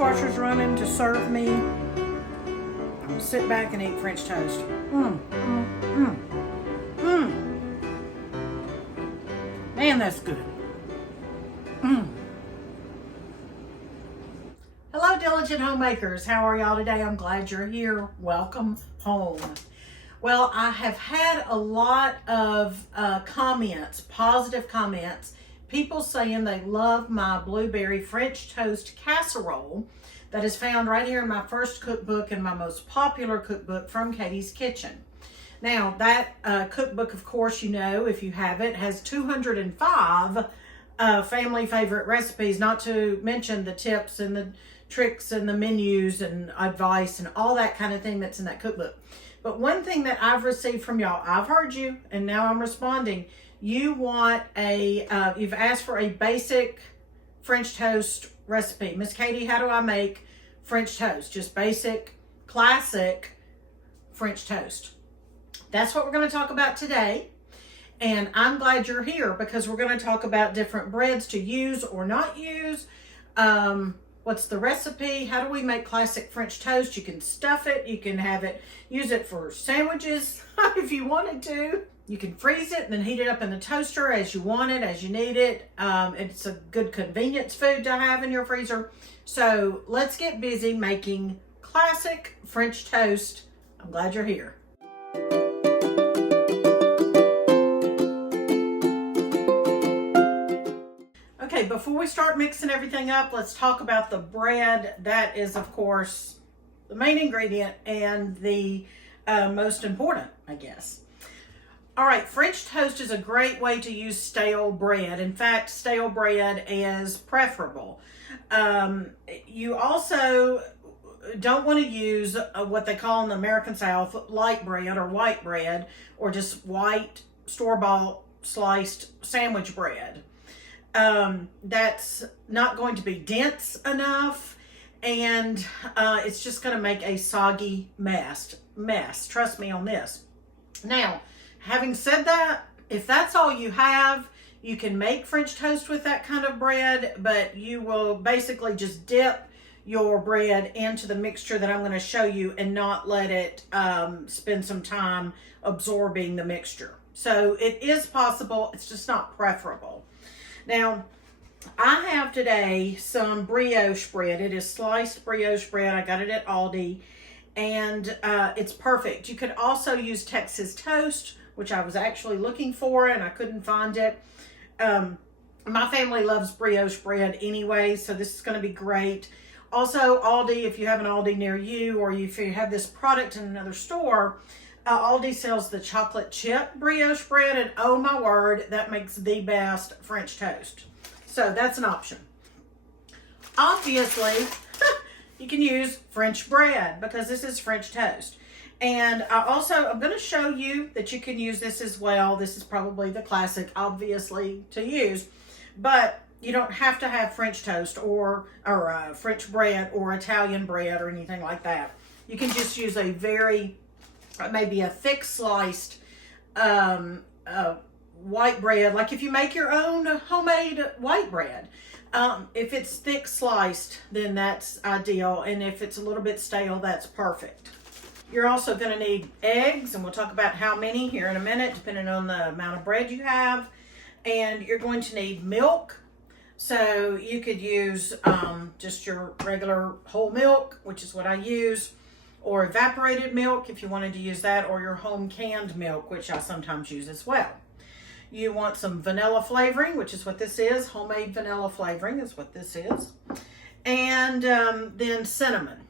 dishwasher's running to serve me, I'll sit back and eat French toast. Man, that's good. Hello, diligent homemakers. How are y'all today? I'm glad you're here. Welcome home. Well, I have had a lot of comments, positive comments, people saying they love my blueberry French toast casserole that is found right here in my first cookbook and my most popular cookbook, From Katie's Kitchen. Now, that cookbook, of course, you know, if you have it, has 205 family favorite recipes, not to mention the tips and the tricks and the menus and advice and all that kind of thing that's in that cookbook. But one thing that I've received from y'all, I've heard you, and now I'm responding. You want you've asked for a basic French toast recipe. Miss Katie, how do I make French toast? Just basic, classic French toast. That's what we're going to talk about today. And I'm glad you're here because we're going to talk about different breads to use or not use. What's the recipe? How do we make classic French toast? You can stuff it. You can have it, use it for sandwiches if you wanted to. You can freeze it and then heat it up in the toaster as you want it, as you need it. It's a good convenience food to have in your freezer. So let's get busy making classic French toast. I'm glad you're here. Okay, before we start mixing everything up, let's talk about the bread. That is, of course, the main ingredient and the most important, I guess. All right, French toast is a great way to use stale bread. In fact, stale bread is preferable. You also don't want to use what they call in the American South light bread or white bread, or just white store-bought sliced sandwich bread. That's not going to be dense enough, and it's just going to make a soggy mess. Trust me on this. Now, having said that, if that's all you have, you can make French toast with that kind of bread, but you will basically just dip your bread into the mixture that I'm going to show you and not let it spend some time absorbing the mixture. So it is possible, it's just not preferable. Now, I have today some brioche bread. It is sliced brioche bread. I got it at Aldi, and it's perfect. You could also use Texas toast, which I was actually looking for and I couldn't find it. My family loves brioche bread anyway, so this is going to be great. Also, Aldi, if you have an Aldi near you, or if you have this product in another store, Aldi sells the chocolate chip brioche bread, and oh my word, that makes the best French toast. So that's an option. Obviously, you can use French bread because this is French toast. And I'm going to show you that you can use this as well. This is probably the classic, obviously, to use. But you don't have to have French toast or French bread or Italian bread or anything like that. You can just use a maybe a thick sliced white bread. Like if you make your own homemade white bread. If it's thick sliced, then that's ideal. And if it's a little bit stale, that's perfect. You're also going to need eggs, and we'll talk about how many here in a minute, depending on the amount of bread you have. And you're going to need milk. So you could use just your regular whole milk, which is what I use, or evaporated milk if you wanted to use that, or your home canned milk, which I sometimes use as well. You want some vanilla flavoring, which is what this is. Homemade vanilla flavoring is what this is. And then cinnamon.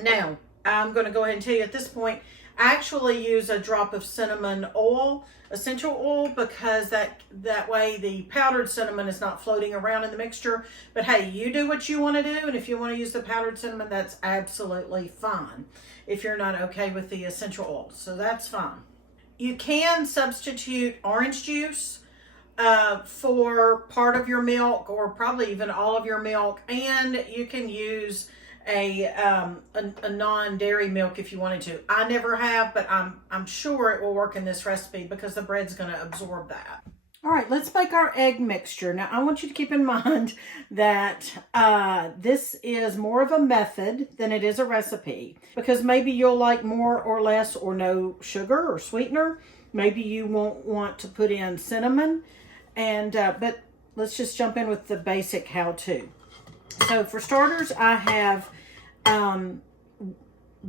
Now, I'm going to go ahead and tell you at this point, I actually use a drop of cinnamon oil, essential oil, because that way the powdered cinnamon is not floating around in the mixture. But hey, you do what you want to do, and if you want to use the powdered cinnamon, that's absolutely fine if you're not okay with the essential oil. So that's fine. You can substitute orange juice for part of your milk, or probably even all of your milk, and you can use a non-dairy milk if you wanted to. I never have, but I'm sure it will work in this recipe because the bread's going to absorb that. All right, let's make our egg mixture. Now, I want you to keep in mind that this is more of a method than it is a recipe, because maybe you'll like more or less or no sugar or sweetener. Maybe you won't want to put in cinnamon, and but let's just jump in with the basic how-to. So for starters, I have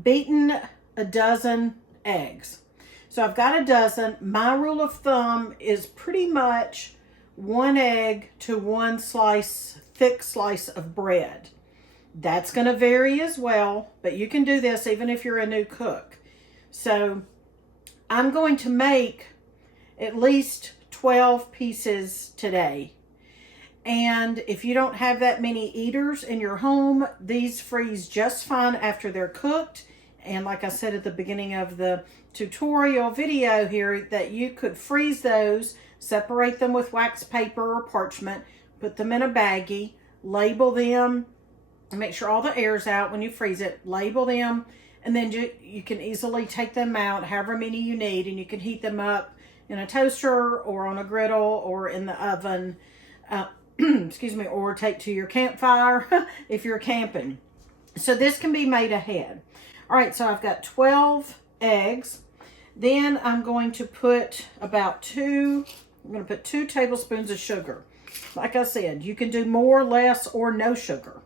beaten a dozen eggs. So I've got a dozen. My rule of thumb is pretty much 1 egg to 1 thick slice of bread. That's going to vary as well, but you can do this even if you're a new cook. So I'm going to make at least 12 pieces today. And if you don't have that many eaters in your home, these freeze just fine after they're cooked. And like I said at the beginning of the tutorial video here, that you could freeze those, separate them with wax paper or parchment, put them in a baggie, label them, and make sure all the air's out when you freeze it, label them, and then you can easily take them out, however many you need, and you can heat them up in a toaster or on a griddle or in the oven, excuse me, or take to your campfire if you're camping. So this can be made ahead. All right, so I've got 12 eggs. Then I'm going to put I'm going to put 2 tablespoons of sugar. Like I said, you can do more, less, or no sugar.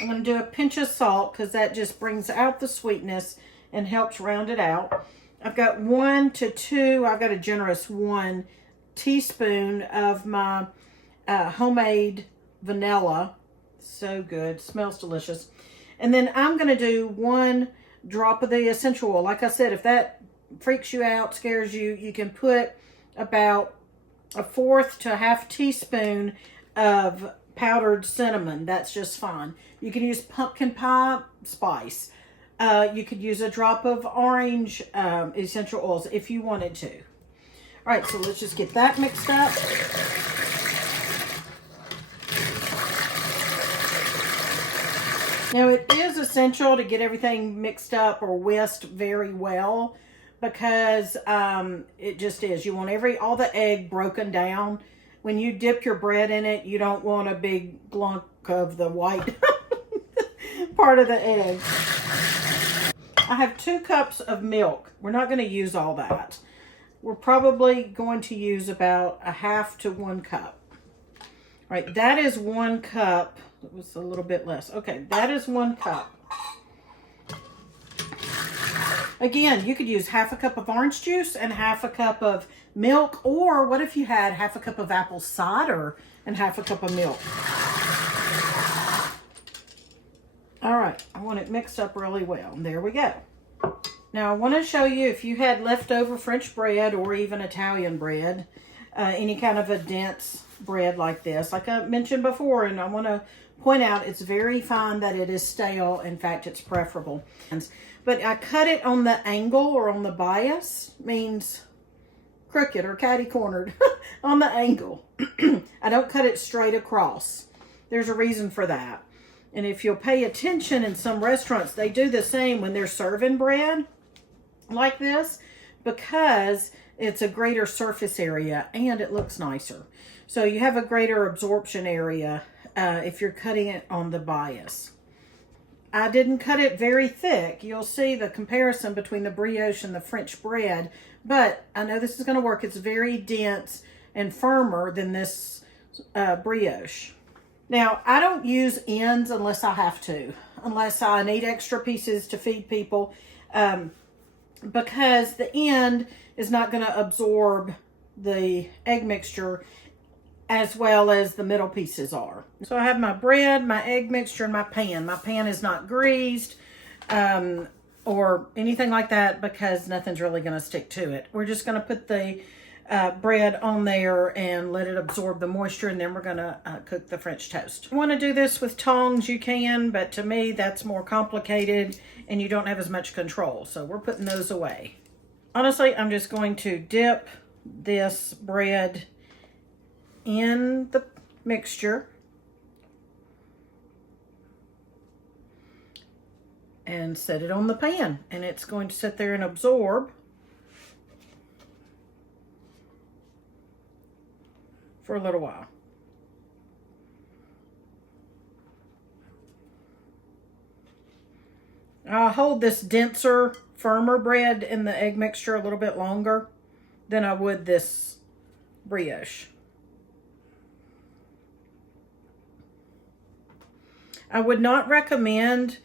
I'm going to do a pinch of salt because that just brings out the sweetness and helps round it out. I've got 1 to 2, I've got a generous 1 teaspoon of my homemade vanilla. So good, smells delicious. And then I'm going to do 1 drop of the essential oil. Like I said, if that freaks you out, scares you, you can put about 1/4 to 1/2 teaspoon of powdered cinnamon. That's just fine. You can use pumpkin pie spice. You could use a drop of orange essential oils if you wanted to. All right, so let's just get that mixed up. Now, it is essential to get everything mixed up or whisked very well, because it just is. You want all the egg broken down. When you dip your bread in it, you don't want a big glunk of the white part of the egg. I have 2 cups of milk. We're not going to use all that. We're probably going to use about 1/2 to 1 cup. All right, that is 1 cup. It was a little bit less. Okay, that is 1 cup. Again, you could use 1/2 cup of orange juice and 1/2 cup of milk, or what if you had 1/2 cup of apple cider and 1/2 cup of milk? All right, I want it mixed up really well. There we go. Now, I want to show you, if you had leftover French bread or even Italian bread, any kind of a dense bread like this, like I mentioned before, and I want to point out, it's very fine that it is stale. In fact, it's preferable. But I cut it on the angle or on the bias, means crooked or catty-cornered on the angle. I don't cut it straight across. There's a reason for that. And if you'll pay attention, in some restaurants, they do the same when they're serving bread like this, because it's a greater surface area and it looks nicer. So you have a greater absorption area if you're cutting it on the bias. I didn't cut it very thick. You'll see the comparison between the brioche and the French bread, but I know this is going to work. It's very dense and firmer than this brioche. Now, I don't use ends unless I have to, unless I need extra pieces to feed people, because the end is not going to absorb the egg mixture as well as the middle pieces are. So I have my bread, my egg mixture, and my pan. My pan is not greased or anything like that, because nothing's really going to stick to it. We're just going to put the bread on there and let it absorb the moisture, and then we're going to cook the French toast. If you want to do this with tongs, you can, but to me that's more complicated and you don't have as much control. So we're putting those away. Honestly, I'm just going to dip this bread in the mixture and set it on the pan, and it's going to sit there and absorb. for a little while. I'll hold this denser, firmer bread in the egg mixture a little bit longer than I would this brioche. I would not recommend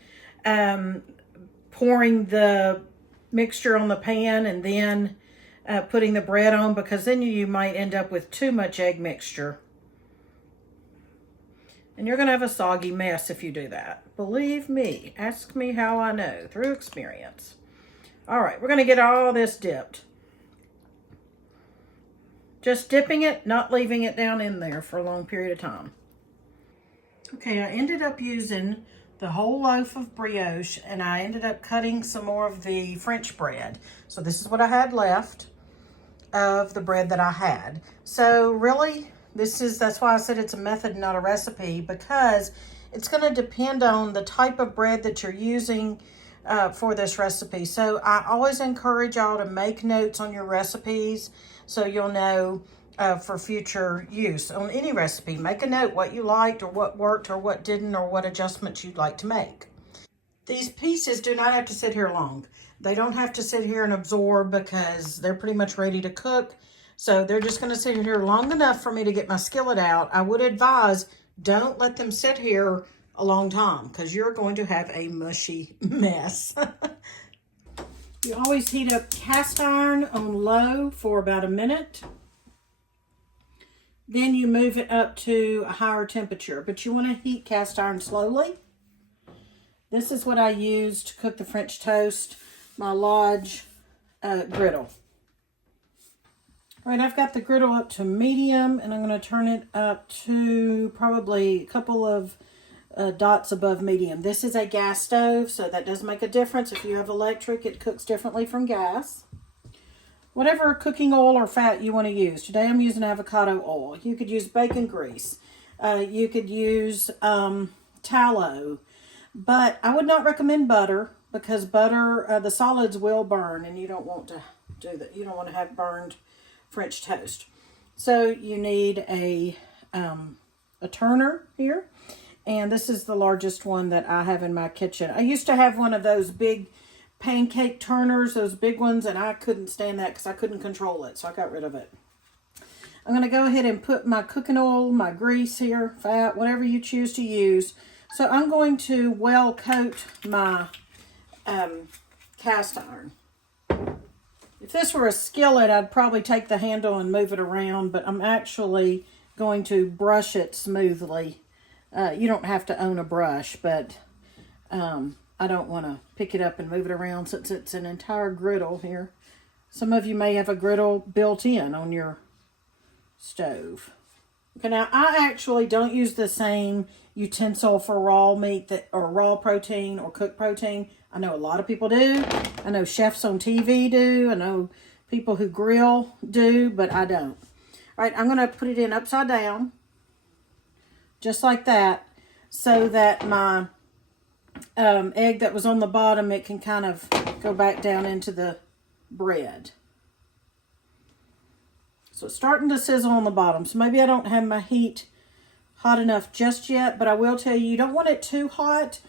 pouring the mixture on the pan and then putting the bread on, because then you might end up with too much egg mixture. And you're going to have a soggy mess if you do that. Believe me. Ask me how I know. Through experience. All right. We're going to get all this dipped. Just dipping it, not leaving it down in there for a long period of time. Okay. I ended up using the whole loaf of brioche, and I ended up cutting some more of the French bread. So this is what I had left of the bread that I had. So really, that's why I said it's a method, not a recipe, because it's going to depend on the type of bread that you're using for this recipe. So I always encourage y'all to make notes on your recipes so you'll know for future use on any recipe. Make a note what you liked or what worked or what didn't, or what adjustments you'd like to make. These pieces do not have to sit here long. They don't have to sit here and absorb, because they're pretty much ready to cook. So they're just going to sit here long enough for me to get my skillet out. I would advise, don't let them sit here a long time, because you're going to have a mushy mess. You always heat up cast iron on low for about a minute. Then you move it up to a higher temperature, but you want to heat cast iron slowly. This is what I use to cook the French toast, my Lodge griddle. All right, I've got the griddle up to medium, and I'm going to turn it up to probably a couple of dots above medium. This is a gas stove, so that does make a difference. If you have electric, it cooks differently from gas. Whatever cooking oil or fat you want to use. Today I'm using avocado oil. You could use bacon grease. You could use tallow. But I would not recommend butter, because butter, the solids will burn, and you don't want to do that. You don't want to have burned French toast. So you need a turner here. And this is the largest one that I have in my kitchen. I used to have one of those big pancake turners, those big ones, and I couldn't stand that because I couldn't control it, so I got rid of it. I'm going to go ahead and put my cooking oil, my grease here, fat, whatever you choose to use. So I'm going to well coat my cast iron. If this were a skillet, I'd probably take the handle and move it around, but I'm actually going to brush it smoothly. You don't have to own a brush, but I don't want to pick it up and move it around since it's an entire griddle here. Some of you may have a griddle built in on your stove. Okay, now I actually don't use the same utensil for raw meat or raw protein or cooked protein. I know a lot of people do. I know chefs on TV do. I know people who grill do, but I don't. All right, I'm going to put it in upside down, just like that, so that my egg that was on the bottom, it can kind of go back down into the bread. So it's starting to sizzle on the bottom. So maybe I don't have my heat hot enough just yet, but I will tell you, you don't want it too hot.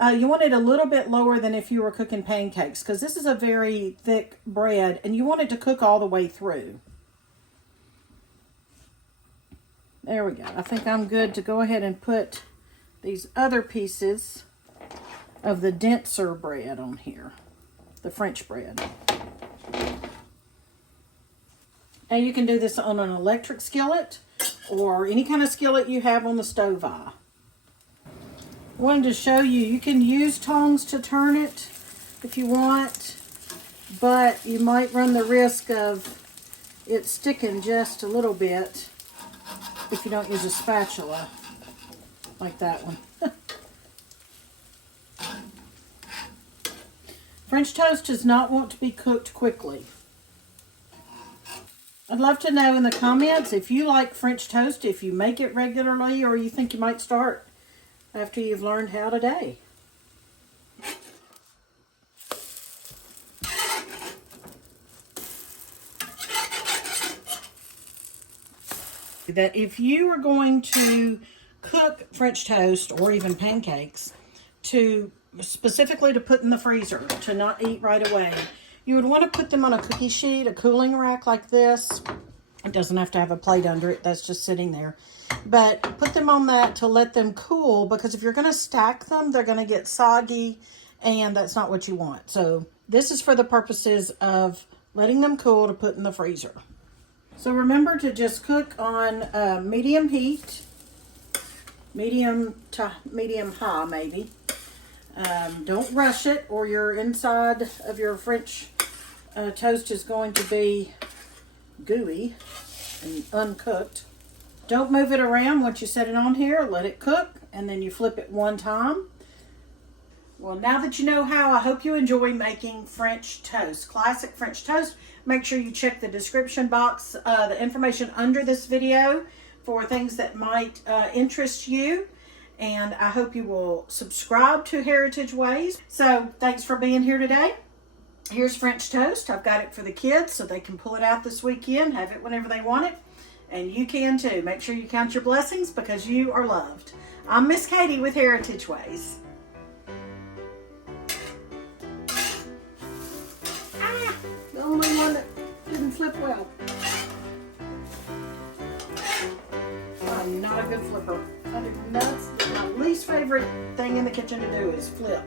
You want it a little bit lower than if you were cooking pancakes, because this is a very thick bread and you want it to cook all the way through. There we go. I think I'm good to go ahead and put these other pieces of the denser bread on here, the French bread. Now you can do this on an electric skillet or any kind of skillet you have on the stove eye. I wanted to show you, you can use tongs to turn it if you want, but you might run the risk of it sticking just a little bit if you don't use a spatula like that one. French toast does not want to be cooked quickly. I'd love to know in the comments if you like French toast, if you make it regularly, or you think you might start after you've learned how today. that if you are going to cook French toast or even pancakes specifically to put in the freezer to not eat right away, you would want to put them on a cookie sheet, a cooling rack like this. It doesn't have to have a plate under it. That's just sitting there. But put them on that to let them cool, because if you're going to stack them, they're going to get soggy, and that's not what you want. So this is for the purposes of letting them cool to put in the freezer. So remember to just cook on medium heat, medium to medium high maybe. Don't rush it, or your inside of your French toast is going to be gooey and uncooked. Don't move it around once you set it on here. Let it cook, and then you flip it one time. Well, now that you know how, I hope you enjoy making French toast, classic French toast. Make sure you check the description box, the information under this video for things that might interest you. And I hope you will subscribe to Heritage Ways. So thanks for being here today. Here's French toast. I've got it for the kids so they can pull it out this weekend, have it whenever they want it. And you can too. Make sure you count your blessings, because you are loved. I'm Miss Katie with Heritage Ways. The only one that didn't flip well. I'm not a good flipper. I do nuts. My least favorite thing in the kitchen to do is flip.